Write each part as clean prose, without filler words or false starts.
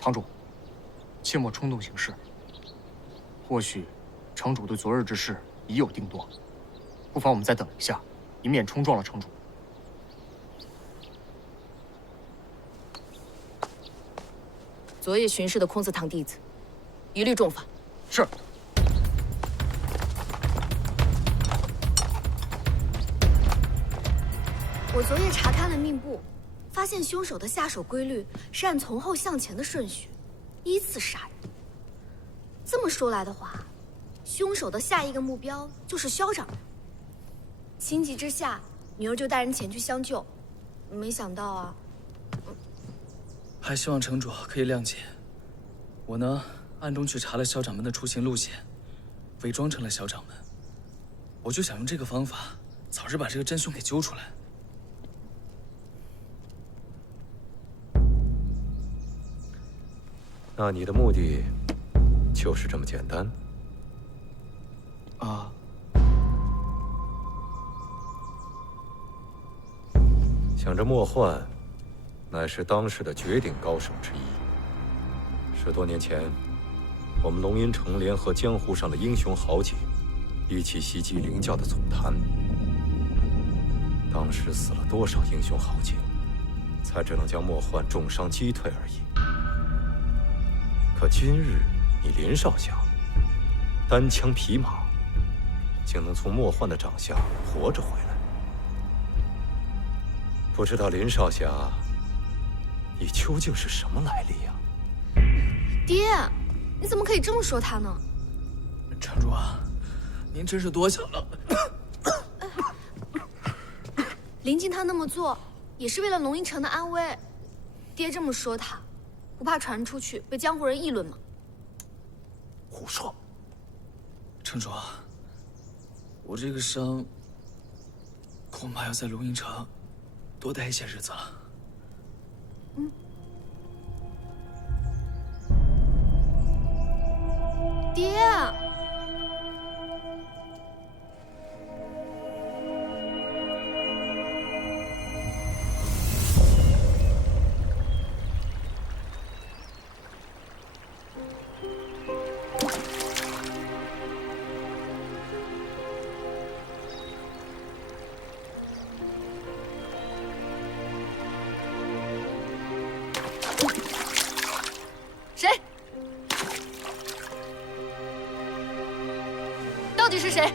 堂主，切莫冲动行事。或许城主对昨日之事已有定夺，不妨我们再等一下，以免冲撞了城主。昨夜巡视的空祠堂弟子，一律重罚。是。我昨夜查看了命簿，发现凶手的下手规律是按从后向前的顺序依次杀人。这么说来的话，凶手的下一个目标就是萧掌门。情急之下，女儿就带人前去相救，没想到啊，还希望城主可以谅解。我呢，暗中去查了萧掌门的出行路线，伪装成了萧掌门。我就想用这个方法，早日把这个真凶给揪出来。那你的目的就是这么简单？啊。想着莫幻，乃是当时的绝顶高手之一。10多年前，我们龙吟城联合江湖上的英雄豪杰，一起袭击灵教的总坛。当时死了多少英雄豪杰，才只能将莫幻重伤击退而已。可今日你林少侠，单枪匹马，竟能从莫幻的掌下活着回来。不知道林少侠，你究竟是什么来历呀？爹，你怎么可以这么说他呢？城主啊，您真是多想了。林静他那么做，也是为了龙吟城的安危。爹这么说他，不怕传出去被江湖人议论吗？胡说！城主啊，我这个伤，恐怕要在龙吟城多待一些日子了。爹，谁？到底是谁？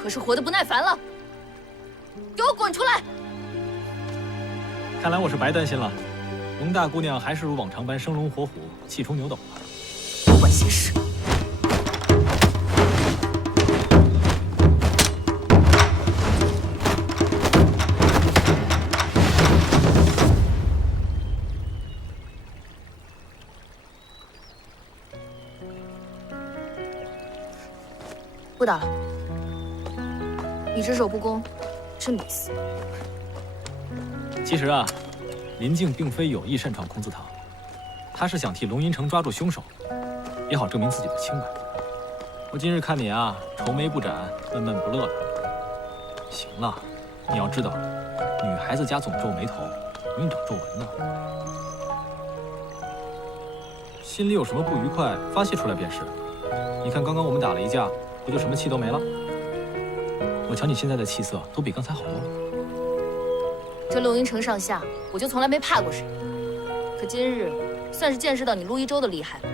可是活得不耐烦了，给我滚出来！看来我是白担心了，龙大姑娘还是如往常般生龙活虎、气冲牛斗吧。多管闲事！不打了，你只守不攻，真没死。其实啊，林静并非有意擅闯空祠堂，她是想替龙吟城抓住凶手，也好证明自己的清白。我今日看你啊，愁眉不展，闷闷不乐的。行了，你要知道，女孩子家总皱眉头，容易长皱纹的。心里有什么不愉快，发泄出来便是。你看刚刚我们打了一架，不就什么气都没了？我瞧你现在的气色都比刚才好多了。这龙吟城上下，我就从来没怕过谁。可今日算是见识到你陆一舟的厉害了。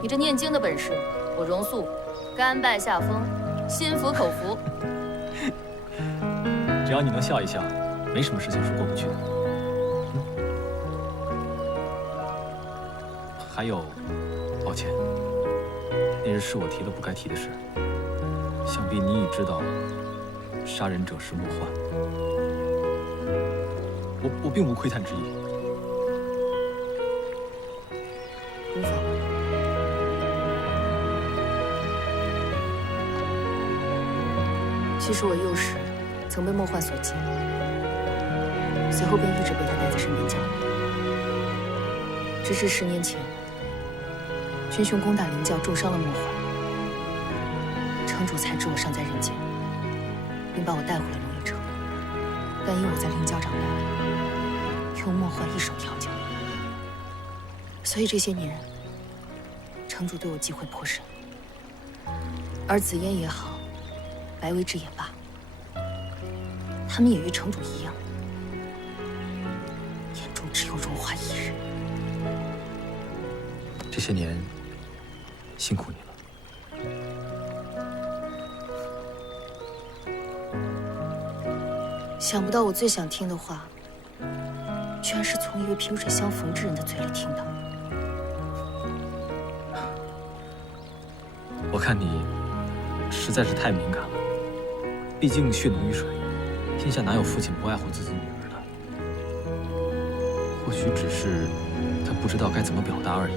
你这念经的本事，我容素甘拜下风，心服口服。只要你能笑一笑，没什么事情是过不去的。还有，抱歉，那日是我提了不该提的事。想必你已知道，杀人者是莫幻。我并无窥探之意。无妨。其实我幼时曾被莫幻所劫，随后便一直被他带在身边教育，直至10年前，君兄攻打灵教，重伤了莫幻，城主才知我尚在人间，并把我带回了龙吟城。但因我在灵教长大，由莫幻一手调教，所以这些年，城主对我忌讳颇深。而紫嫣也好，白为之也罢，他们也与城主一样，眼中只有荣华一人。这些年，辛苦你了。想不到我最想听的话，居然是从一位萍水相逢之人的嘴里听到。我看你实在是太敏感了，毕竟血浓于水，天下哪有父亲不爱护自己女儿的？或许只是他不知道该怎么表达而已。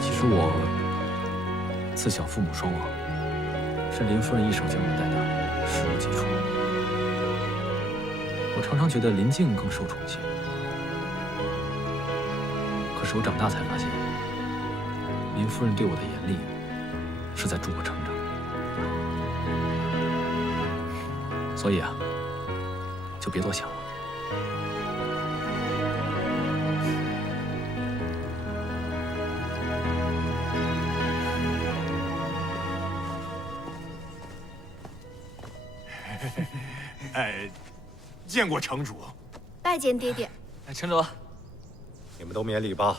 其实我自小父母双亡，是林夫人一手将我带大，视如己出。我常常觉得林静更受宠些，可是我长大才发现，林夫人对我的严厉是在助我成长。所以啊，就别多想了。见过城主。拜见爹爹。哎，城主，你们都免礼吧。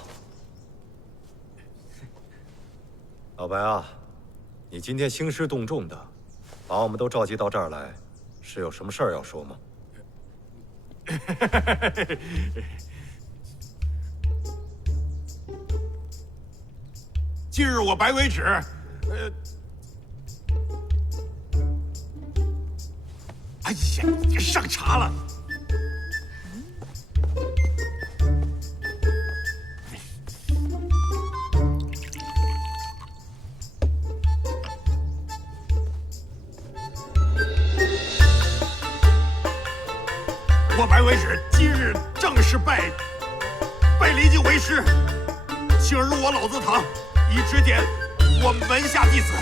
老白啊，你今天兴师动众的，把我们都召集到这儿来，是有什么事儿要说吗？今日我白为止，哎呀，你上茶了。我白为止今日正式拜林静为师，请入我老字堂，以指点我门下弟子。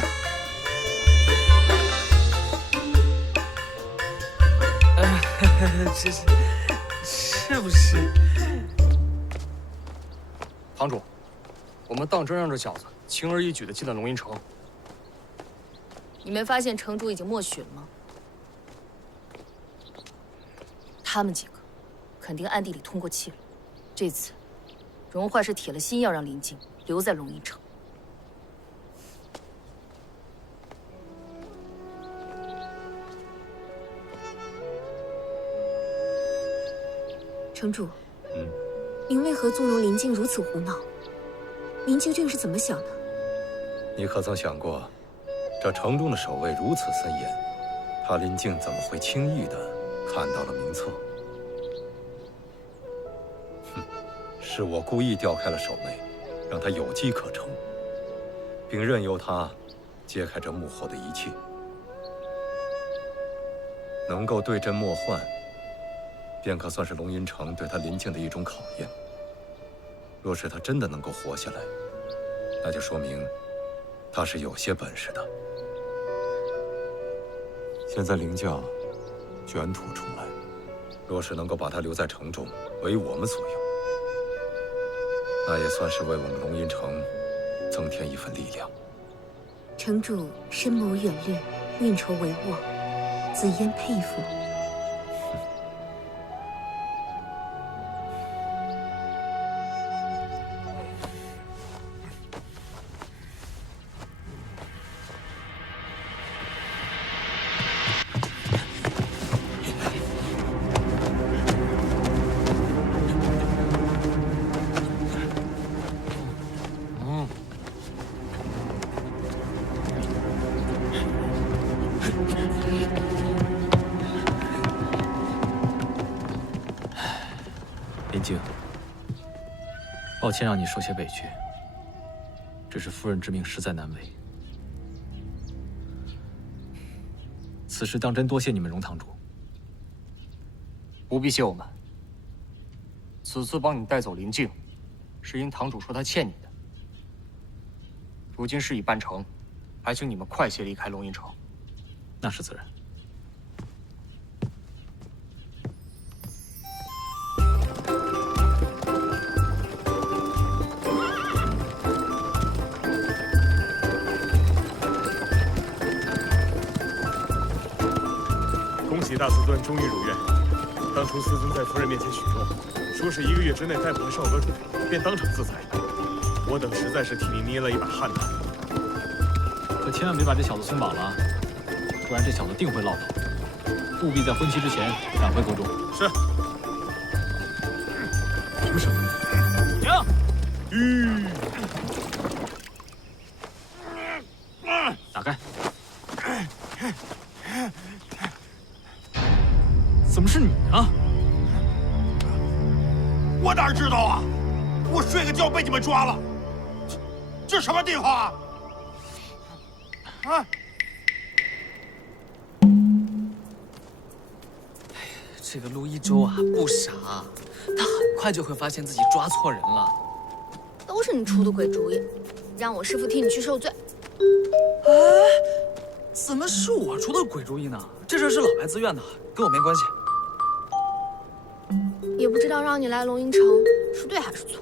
是不是？堂主，我们当真让这小子轻而易举地进了龙吟城。你没发现城主已经默许了吗？他们几个肯定暗地里通过气了。这次，荣焕是铁了心要让林静留在龙吟城。城主，您为何纵容林静如此胡闹？您究竟是怎么想的？你可曾想过，这城中的守卫如此森严，他林静怎么会轻易的看到了名册？哼，是我故意调开了守卫，让他有机可乘，并任由他揭开这幕后的一切。能够对阵莫幻，便可算是龙吟城对他林静的一种考验。若是他真的能够活下来，那就说明他是有些本事的。现在凌驾卷土重来，若是能够把他留在城中，为我们所用，那也算是为我们龙吟城增添一份力量。城主深谋远虑，运筹帷幄，紫嫣佩服。林静，抱歉让你受些委屈，只是夫人之命实在难违。此事当真多谢你们荣堂主。不必谢我们。此次帮你带走林静，是因堂主说他欠你的。如今事已办成，还请你们快些离开龙吟城。那是自然。恭喜大司尊终于如愿。当初司尊在夫人面前许诺，说是1个月之内再不能少得主，便当场自裁。我等实在是替你捏了一把汗呐。可千万别把这小子松绑了，不然这小子定会落跑。务必在婚期之前赶回国中。是。什么声音？停！打开。怎么是你啊？我哪知道啊！我睡个觉被你们抓了，这什么地方啊？啊！这个陆一舟啊，不傻，他很快就会发现自己抓错人了。都是你出的鬼主意，让我师父替你去受罪。哎，怎么是我出的鬼主意呢？这事是老白自愿的，跟我没关系。也不知道让你来龙吟城是对还是错。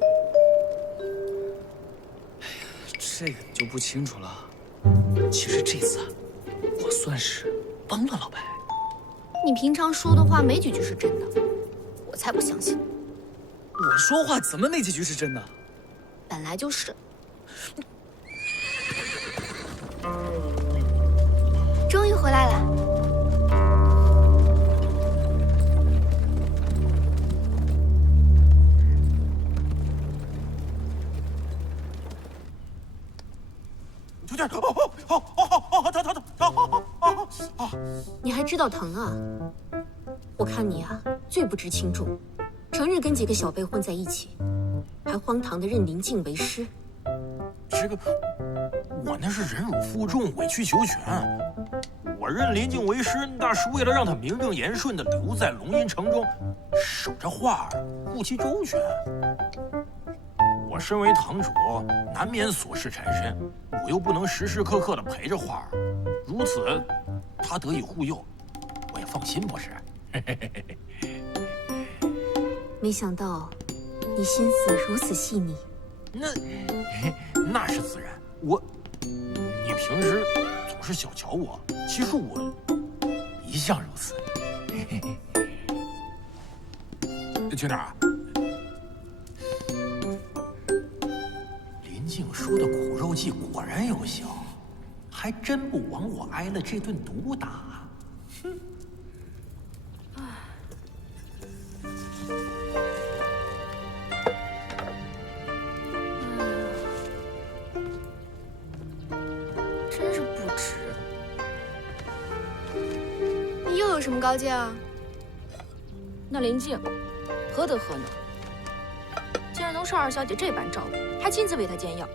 哎呀，这个你就不清楚了。其实这次我算是帮了老白。你平常说的话没几句是真的，我才不相信。我说话怎么没几句是真的？本来就是。终于回来了。你还知道疼啊？我看你啊，最不知轻重，成日跟几个小辈混在一起，还荒唐的认林静为师。这个，我那是忍辱负重、委曲求全。我认林静为师，那是为了让他名正言顺地留在龙吟城中，守着画儿，护其周全。我身为堂主，难免琐事缠身，我又不能时时刻刻地陪着画儿，如此，他得以护佑，我也放心，不是？没想到，你心思如此细腻。那是自然。你平时总是小瞧我，其实我一向如此。去哪儿？林静说的苦肉计果然有效，还真不枉我挨了这顿毒打。哼。真是不值。你又有什么高见啊？那林静，何德何能？竟然能受二小姐这般照顾，还亲自为她煎药。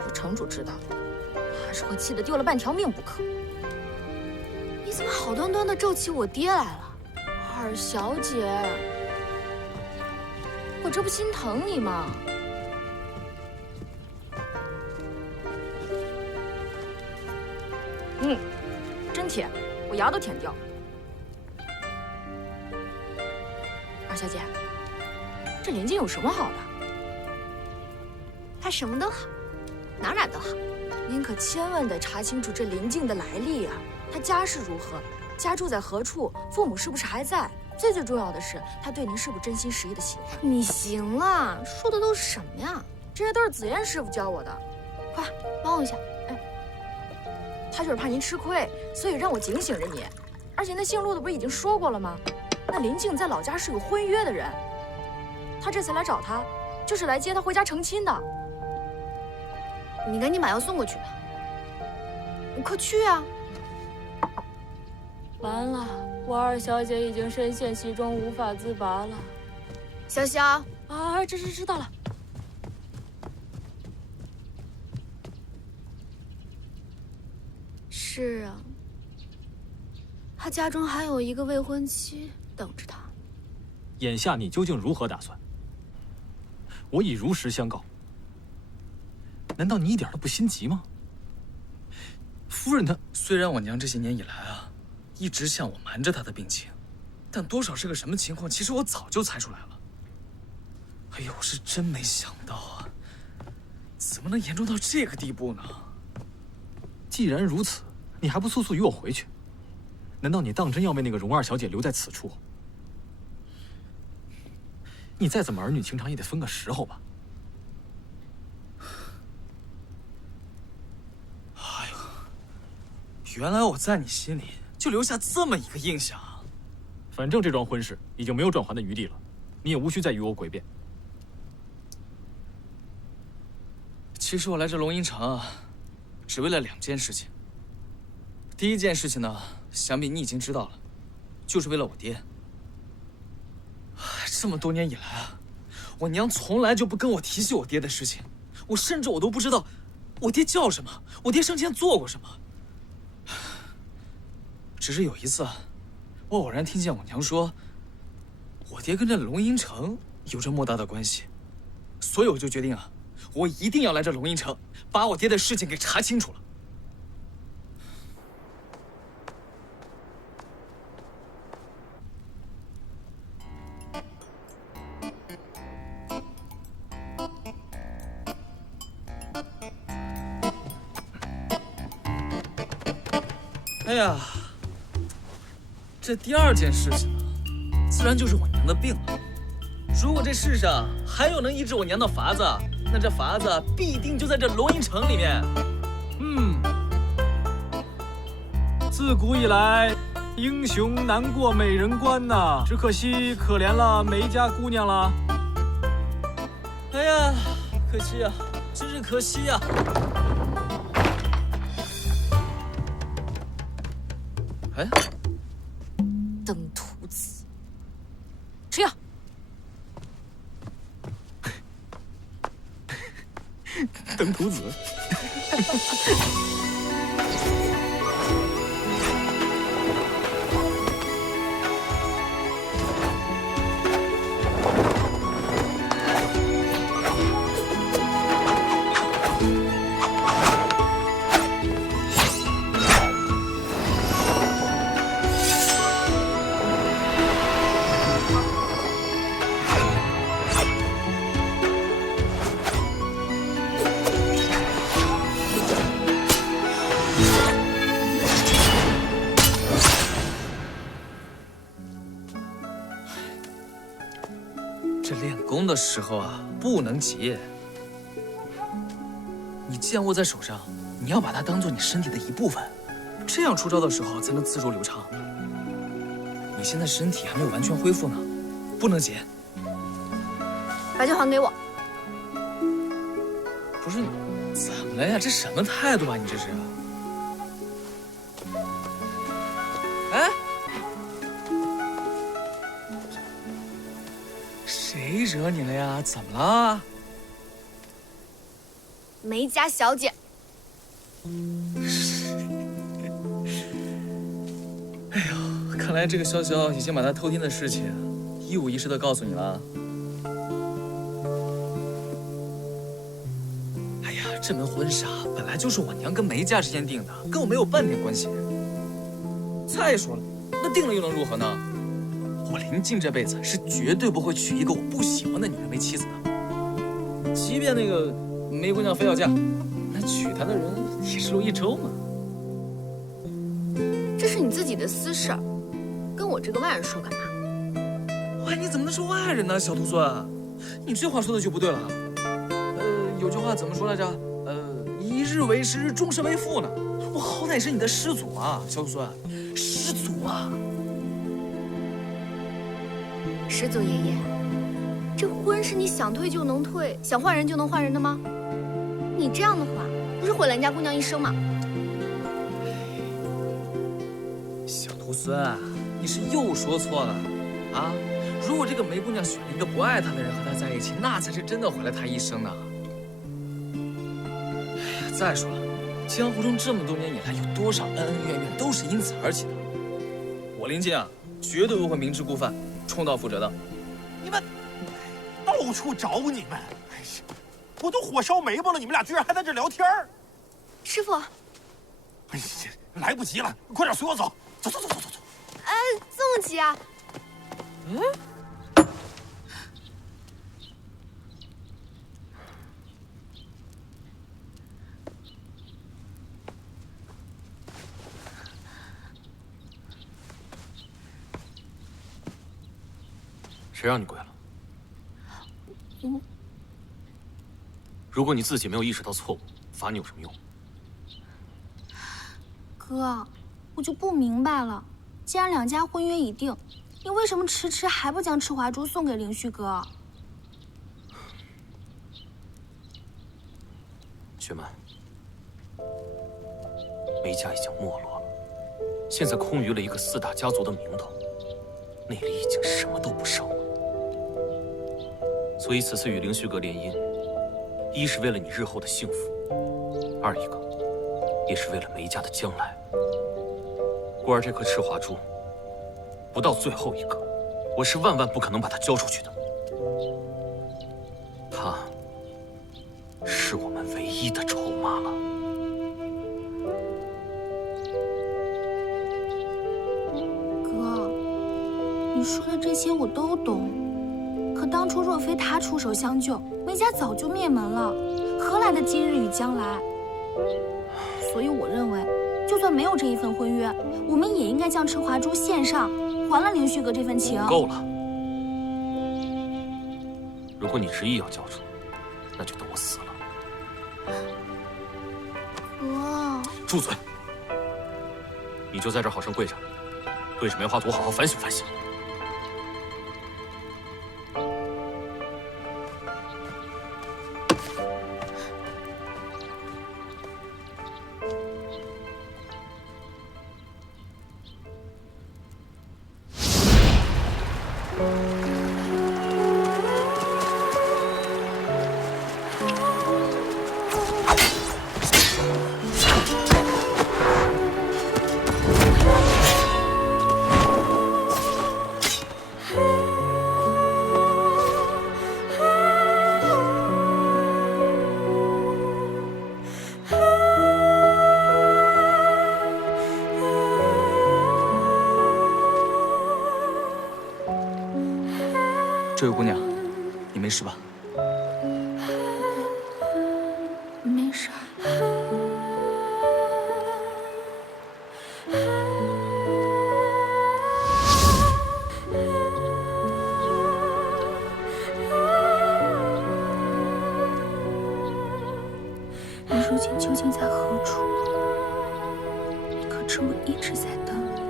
若城主知道，还是会气得丢了半条命不可。你怎么好端端的咒起我爹来了？二小姐，我这不心疼你吗？真甜，我牙都舔掉。二小姐，这林静有什么好的？他什么都好，哪都好。您可千万得查清楚这林静的来历啊！她家世如何？家住在何处？父母是不是还在？最重要的是，她对您是不是真心实意的喜欢？你行了，说的都是什么呀？这些都是紫嫣师傅教我的。快帮我一下！他就是怕您吃亏，所以让我警醒着你。而且那姓陆的不是已经说过了吗？那林静在老家是有婚约的人，他这次来找他，就是来接他回家成亲的。你赶紧把药送过去吧。你快去啊！完了，我二小姐已经深陷其中，无法自拔了。潇潇啊，知道了。是啊，他家中还有一个未婚妻等着他。眼下你究竟如何打算？我已如实相告，难道你一点都不心急吗？夫人她虽然我娘这些年以来啊，一直向我瞒着她的病情，但多少是个什么情况，其实我早就猜出来了。哎呦，我是真没想到啊，怎么能严重到这个地步呢？既然如此，你还不速速与我回去？难道你当真要为那个荣二小姐留在此处？你再怎么儿女情长，也得分个时候吧。哎呦，原来我在你心里就留下这么一个印象。反正这桩婚事已经没有转圜的余地了，你也无需再与我诡辩。其实我来这龙吟城啊，只为了2件事情。第一件事情呢，想必你已经知道了，就是为了我爹。这么多年以来啊，我娘从来就不跟我提起我爹的事情，甚至都不知道我爹叫什么，我爹生前做过什么。只是有一次，我偶然听见我娘说，我爹跟这龙吟城有着莫大的关系，所以我就决定啊，我一定要来这龙吟城，把我爹的事情给查清楚了。哎呀，这第2件事情呢，自然就是我娘的病了。如果这世上还有能医治我娘的法子，那这法子必定就在这龙吟城里面。自古以来，英雄难过美人关呐，只可惜可怜了梅家姑娘了。哎呀，可惜呀，真是可惜呀！哎，登徒子，吃药。登徒子。这练功的时候啊，不能急。你既然握在手上，你要把它当做你身体的一部分，这样出招的时候才能自如流畅。你现在身体还没有完全恢复呢，不能急。把剑还给我。不是，怎么了呀？这什么态度啊？你这是？哎，谁惹你了呀？怎么了？梅家小姐。哎呦，看来这个潇潇已经把他偷听的事情一五一十的告诉你了。哎呀，这门婚纱本来就是我娘跟梅家之间定的，跟我没有半点关系。再说了，那定了又能如何呢？我林静这辈子是绝对不会娶一个我不喜欢的女人为妻子的。即便那个梅姑娘非要嫁，那娶她的人也是陆一舟嘛。这是你自己的私事，跟我这个外人说干嘛？喂，你怎么能是外人呢，小徒孙？你这话说的就不对了。有句话怎么说来着？一日为师，终身为父呢。我好歹是你的师祖啊，小徒孙，师祖啊。师祖爷爷，这婚是你想退就能退，想换人就能换人的吗？你这样的话，不是毁了人家姑娘一生吗？小徒孙，你是又说错了啊！如果这个梅姑娘选了一个不爱她的人和她在一起，那才是真的毁了她一生呢。哎呀，再说了，江湖中这么多年以来，有多少恩恩怨怨都是因此而起的。我林静啊，绝对不会明知故犯，重蹈覆辙的。你们到处找你们，哎呀，我都火烧眉毛了，你们俩居然还在这聊天儿。师傅，哎呀，来不及了，快点随我走，走。哎，这么急啊？谁让你跪了？我……如果你自己没有意识到错误，罚你有什么用？哥，我就不明白了，既然两家婚约已定，你为什么迟迟还不将赤华珠送给凌旭哥？雪曼，梅家已经没落了，现在空余了一个4大家族的名头，内里已经什么都不剩了。所以此次与凌旭阁联姻，一是为了你日后的幸福，二一个也是为了梅家的将来。故而这颗赤华珠，不到最后一刻，我是万万不可能把它交出去的。它是我们唯一的筹码了。哥，你说的这些我都懂，可当初若非他出手相救，梅家早就灭门了，何来的今日与将来？所以我认为，就算没有这一份婚约，我们也应该将赤华珠献上，还了凌旭阁这份情。够了！如果你执意要交出，那就等我死了。哥，住嘴！你就在这儿好生跪着，对着梅花图好好反省反省。这位姑娘，你没事吧？没事。你如今究竟在何处？你可知我一直在等你？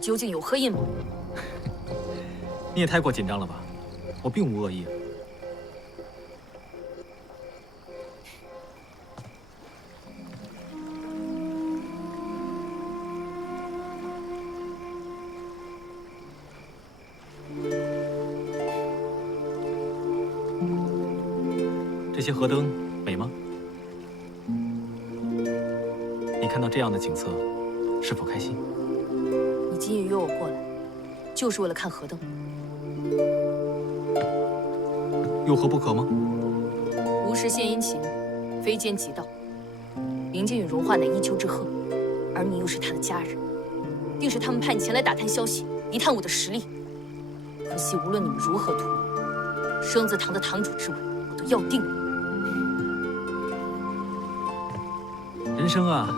究竟有何阴谋？你也太过紧张了吧？我并无恶意。这些河灯美吗？你看到这样的景色，是否开心？你今日约我过来，就是为了看河灯。有何不可吗？无事献殷勤，非奸即盗。林静与荣化乃一丘之貉，而你又是他的家人，定是他们派你前来打探消息，一探我的实力。可惜无论你们如何图谋，生字堂的堂主之位，我都要定了。人生啊，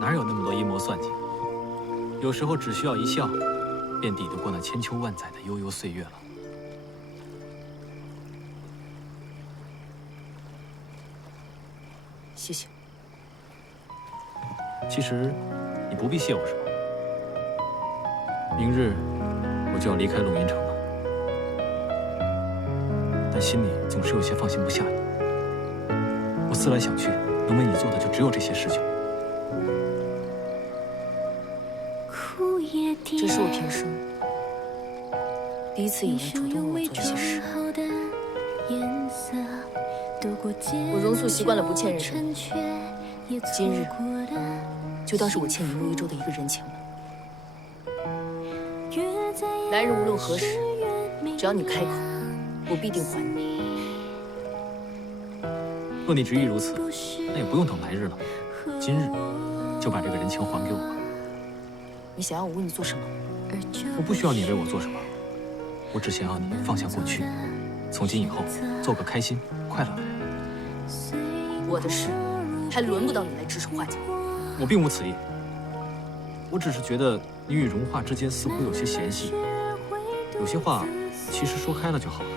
哪有那么多阴谋算计？有时候只需要一笑，便抵得过那千秋万载的悠悠岁月了。谢谢。其实，你不必谢我什么。明日我就要离开龙云城了，但心里总是有些放心不下你。我思来想去，能为你做的就只有这些事情。这是我平生第一次有人主动为我做这些事。我容素习惯了不欠人什么，今日就当是我欠你陆一舟的一个人情了。来日无论何时，只要你开口，我必定还你。若你执意如此，那也不用等来日了，今日就把这个人情还给我吧。你想要我为你做什么？我不需要你为我做什么，我只想要你放下过去，从今以后做个开心快乐的人。我的事还轮不到你来指手画脚。我并无此意，我只是觉得你与荣华之间似乎有些嫌隙，有些话其实说开了就好了。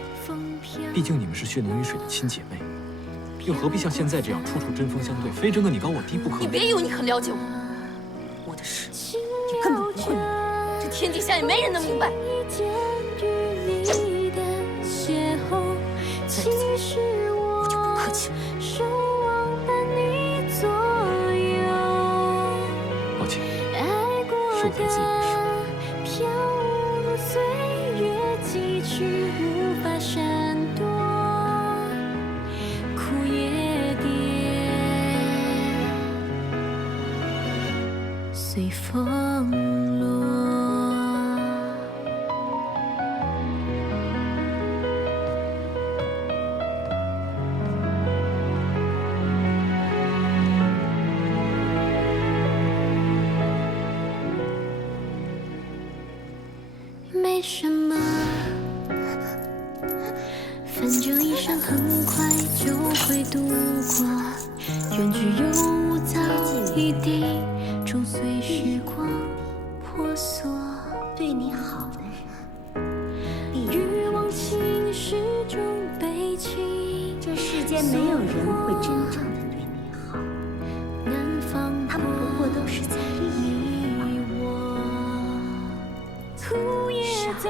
毕竟你们是血浓于水的亲姐妹，又何必像现在这样处处针锋相对，非争个你高我低不可？你别以为你很了解我，我的事你根本不会明白，这天底下也没人能明白。再次，我就不客气了。抱歉，是我太自以为是。随风落。没什么，反正一生很快就会度过，远距又无早一地。终随时光婆娑，对你好的人，欲望侵蚀中悲情。这世间没有人会真正的对你好，他们不过都是在利用你哭也走，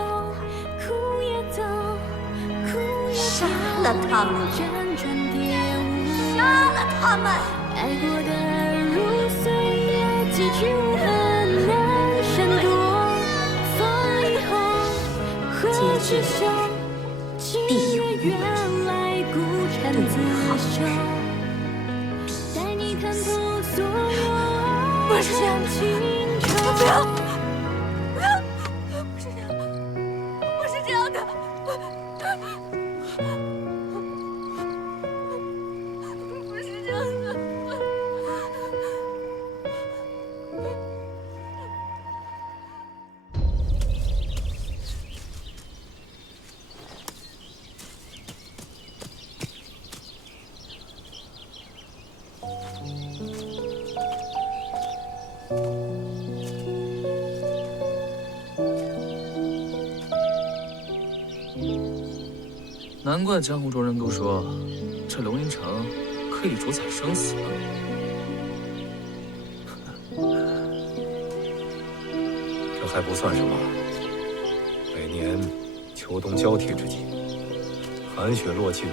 哭也走，哭也走，杀了他们，辗转蝶舞，杀了他们！爱过的如岁月，几句很难闪躲。放以后何止笑，今夜原来孤枕自守。带你看透所有爱恨情仇。不要！不要！不是这样，不是这样的。不是这样的。难怪江湖中人都说，这龙吟城可以主宰生死。这还不算什么。每年秋冬交替之际，寒雪落尽，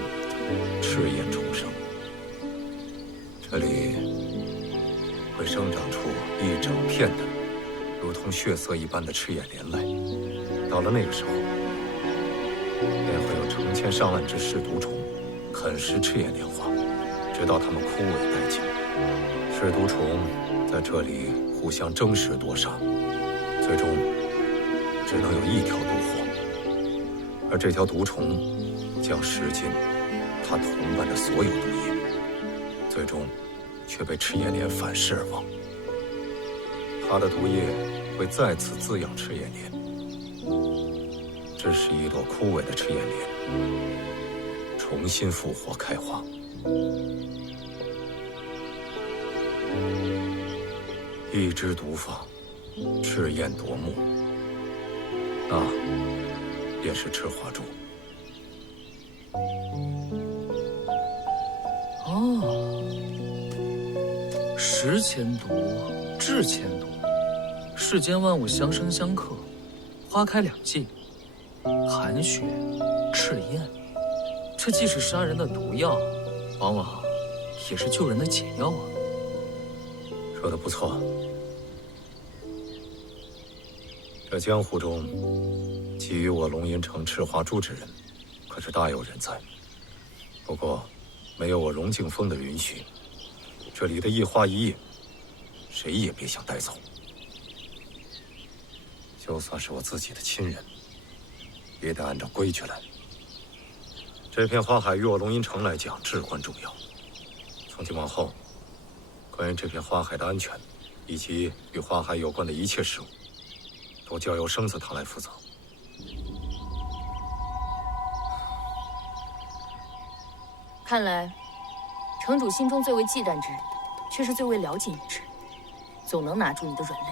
赤焰重生，这里会生长出一整片的如同血色一般的赤焰莲来。到了那个时候，便会有成千上万只噬毒虫啃食赤焰莲花，直到它们枯萎殆尽。噬毒虫在这里互相争食夺杀，最终只能有一条独活，而这条毒虫将食尽它同伴的所有毒液，最终却被赤焰莲反噬而亡。它的毒液会再次滋养赤焰莲，致使一朵枯萎的赤焰莲重新复活开花。一枝独放，赤焰夺目，那便是赤华珠。哦，食前毒，治前毒，世间万物相生相克，花开两季，寒雪、赤焰，这既是杀人的毒药，往往也是救人的解药啊。说得不错，这江湖中觊觎我龙吟城赤华珠之人，可是大有人在。不过，没有我荣敬风的允许，这里的一花一叶，谁也别想带走。就算是我自己的亲人，也得按照规矩来。这片花海于我龙吟城来讲至关重要，从今往后，关于这片花海的安全，以及与花海有关的一切事务，都交由生死堂来负责。看来，城主心中最为忌惮之人，却是最为了解你之人，总能拿住你的软肋。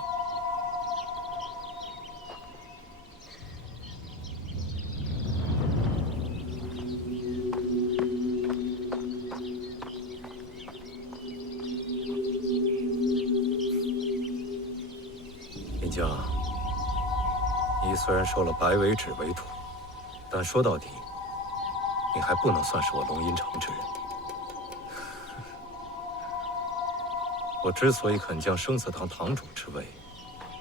林江，你虽然收了白尾指为徒，但说到底，你还不能算是我龙吟城之人。我之所以肯将生死堂堂主之位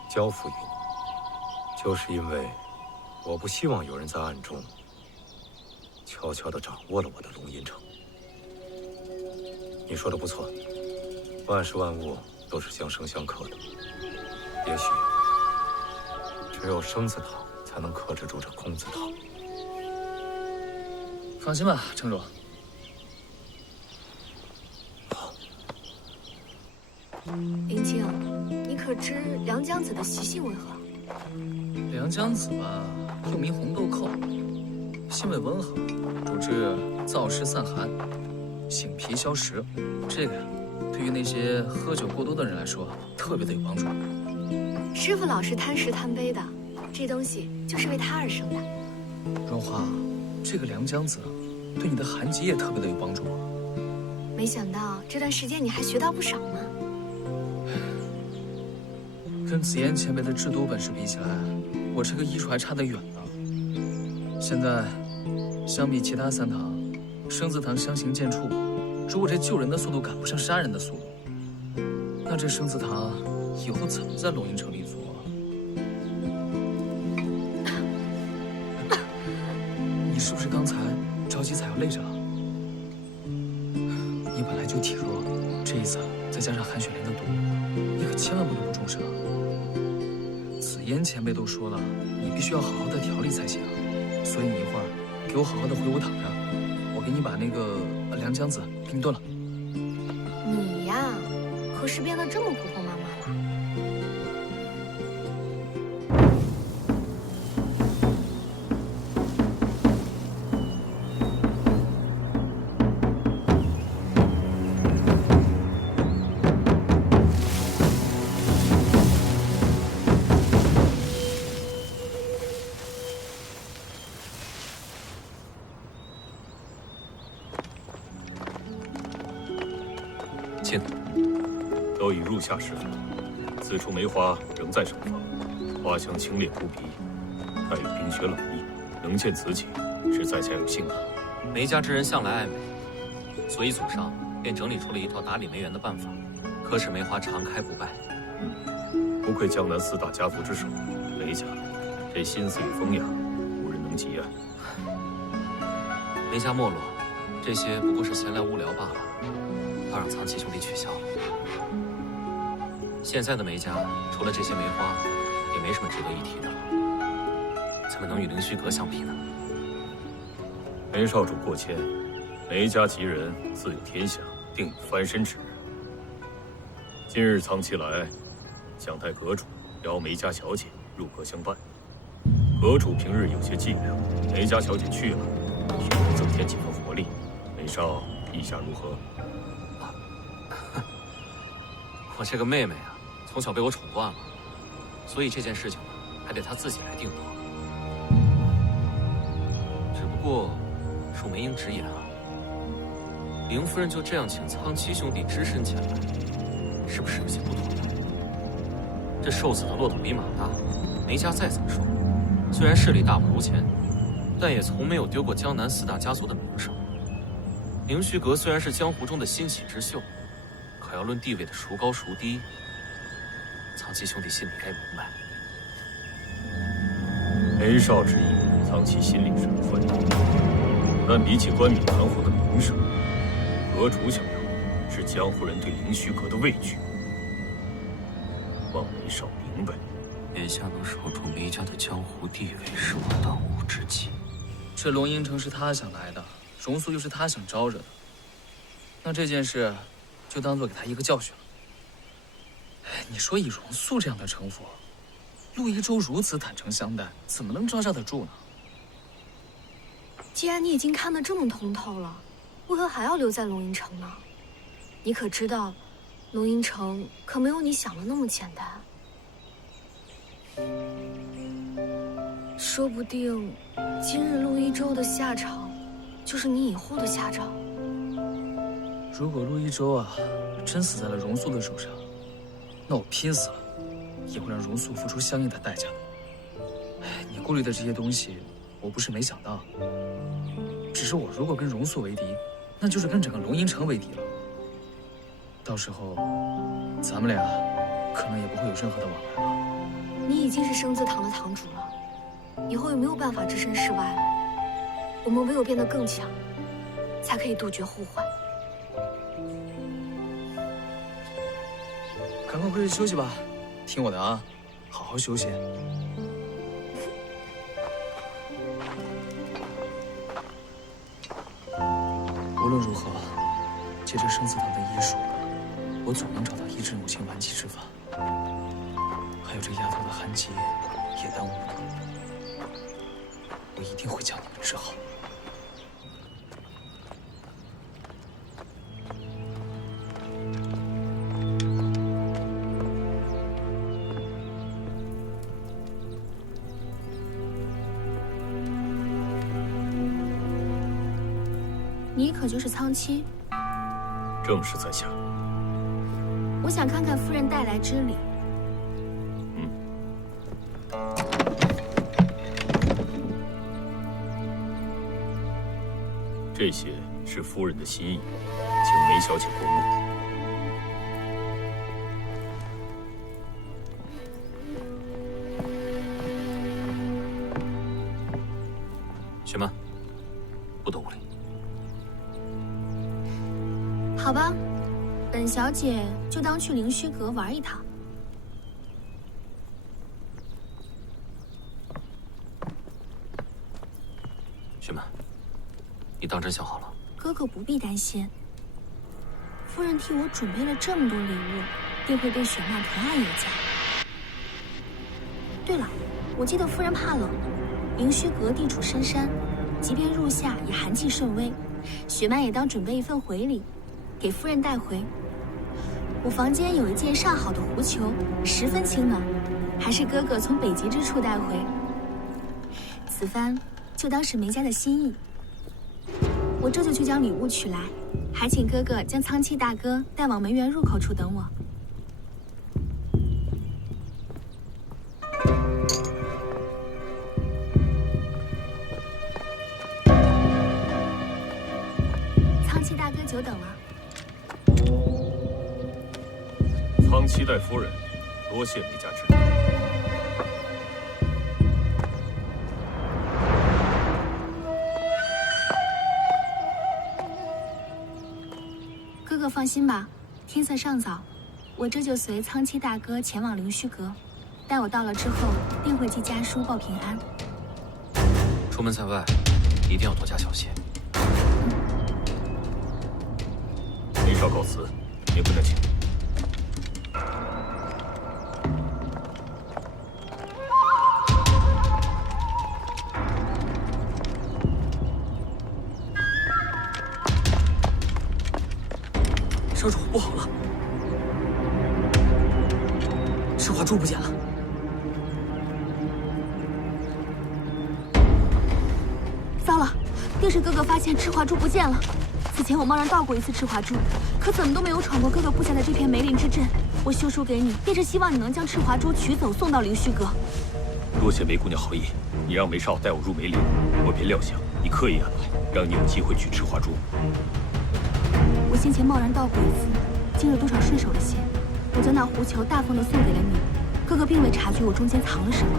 交付于你，就是因为我不希望有人在暗中悄悄地掌握了我的龙吟城。你说的不错，万事万物都是相生相克的，也许只有生死堂才能克制住这空字堂。放心吧，城主。林静，你可知良江子的习性为何？良江子吧，又名红豆蔻，性味温和，主治燥湿散寒、醒脾消食。这个呀，对于那些喝酒过多的人来说，特别的有帮助。师傅老是贪食贪杯的，这东西就是为他而生的。荣华，这个良江子对你的寒疾也特别的有帮助。没想到这段时间你还学到不少呢。跟紫妍前辈的制毒本事比起来，我这个医术还差得远呢。现在，相比其他三堂，生死堂相形见绌。如果这救人的速度赶不上杀人的速度，那这生死堂以后怎么在龙吟城立足啊？你是不是刚才着急踩要累着了？你本来就体弱，这一次再加上韩雪莲的毒，你可千万不能不重视啊！紫妍前辈都说了，你必须要好好的调理才行。所以你一会儿给我好好的回屋躺着，我给你把那个良江子给你炖了。你呀，何时变得这么婆婆妈妈了？进。都已入夏时分，此处梅花仍在盛放，花香清冽扑鼻，带有冰雪冷意。能见此景，是在下有幸了。梅家之人向来爱美，所以祖上便整理出了一套打理梅园的办法，可使梅花常开不败。不愧江南四大家族之首，梅家这心思与风雅，无人能及啊。梅家没落，这些不过是闲来无聊罢了，倒让苍七兄弟取笑了。现在的梅家，除了这些梅花，也没什么值得一提的了，怎么能与凌虚阁相比呢？梅少主过谦，梅家吉人自有天下，定有翻身之日。今日苍七来，想带阁主邀梅家小姐入阁相伴。阁主平日有些寂寥，梅家小姐去了，许能增添几分活力。梅少意下如何？我这个妹妹啊，从小被我宠惯了，所以这件事情还得她自己来定夺。只不过，恕梅英直言啊，凌夫人就这样请苍七兄弟只身前来，是不是有些不妥呢？这瘦死的骆驼比马大，梅家再怎么说，虽然势力大不如前，但也从没有丢过江南四大家族的名声。凌虚阁虽然是江湖中的新起之秀，可要论地位的孰高孰低，苍七兄弟心里该明白。梅少之意，苍七心领神会。但比起冠冕堂皇的名声，阁主想要是江湖人对凌虚阁的畏惧。望梅少明白。眼下能守住梅家的江湖地位，是我当务之急。这龙吟城是他想来的，荣素又是他想招惹的。那这件事就当做给他一个教训了。哎，你说以容素这样的城府，陆一舟如此坦诚相待，怎么能招架得住呢？既然你已经看得这么通透了，为何还要留在龙吟城呢？你可知道，龙吟城可没有你想的那么简单。说不定，今日陆一舟的下场，就是你以后的下场。如果陆一舟啊，真死在了容素的手上，那我拼死了，也会让容素付出相应的代价。哎，你顾虑的这些东西，我不是没想到。只是我如果跟容素为敌，那就是跟整个龙吟城为敌了。到时候，咱们俩可能也不会有任何的往来了。你已经是生字堂的堂主了，以后也没有办法置身事外了。我们唯有变得更强，才可以杜绝后患。赶快回去休息吧，听我的啊，好好休息。无论如何，借着生死堂的医术，我总能找到医治母亲顽疾之法。还有这丫头的寒疾，也耽误不得。我一定会将你们治好。你可就是苍七？正是在下。我想看看夫人带来之礼。这些是夫人的心意，请梅小姐过目。雪曼，不得无礼。好吧，本小姐就当去灵虚阁玩一趟。雪曼，你当真想好了？哥哥不必担心，夫人替我准备了这么多礼物，定会对雪曼疼爱有加。对了，我记得夫人怕冷，灵虚阁地处深山，即便入夏也寒气甚微。雪曼也当准备一份回礼，给夫人带回。我房间有一件上好的狐裘，十分清暖，还是哥哥从北极之处带回。此番就当是梅家的心意。我这就去将礼物取来，还请哥哥将苍七大哥带往梅园入口处等我。苍七大哥久等了。苍七代夫人，多谢梅家之礼。哥哥放心吧，天色尚早，我这就随苍七大哥前往灵虚阁。待我到了之后，定会寄家书报平安。出门在外，一定要多加小心。梅少告辞，梅姑娘请。少主，不好了！赤华珠不见了。糟了，定是哥哥发现赤华珠不见了。此前我贸然盗过一次赤华珠，可怎么都没有闯过哥哥布下的这片梅林之阵。我修书给你，便是希望你能将赤华珠取走，送到灵虚阁。多谢梅姑娘好意，你让梅少带我入梅林，我便料想你刻意安排，让你有机会取赤华珠。我先前贸然盗过一次，今日多少顺手了些。我将那狐裘大方地送给了你，哥哥并未察觉我中间藏了什么。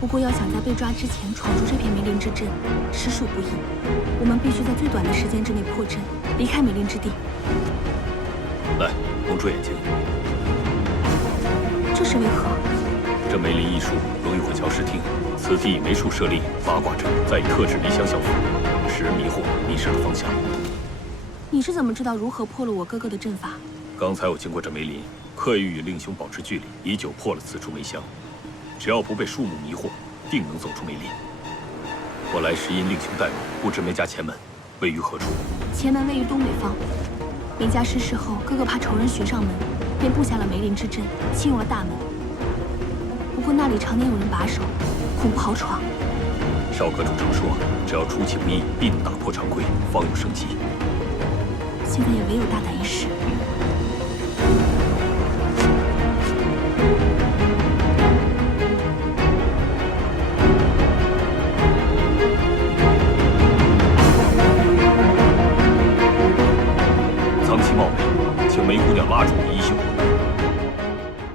不过要想在被抓之前闯出这片梅林之阵，实属不易。我们必须在最短的时间之内破阵，离开梅林之地。来，蒙住眼睛。这是为何？这梅林一术容易混淆视听，此地以梅树设立八卦阵，再以特制离香相符，使人迷惑迷失了方向。你是怎么知道如何破了我哥哥的阵法？刚才我经过这梅林，刻意与令兄保持距离，已久破了此处梅香。只要不被树木迷惑，定能走出梅林。我来时因令兄带路，不知梅家前门位于何处？前门位于东北方。梅家失势后，哥哥怕仇人寻上门，便布下了梅林之阵，侵入了大门。不过那里常年有人把守，恐不好闯。少阁主常说，只要出其不意，必能打破常规，方有生机。现在也唯有大胆一试。苍气冒昧，请梅姑娘拉住我衣袖。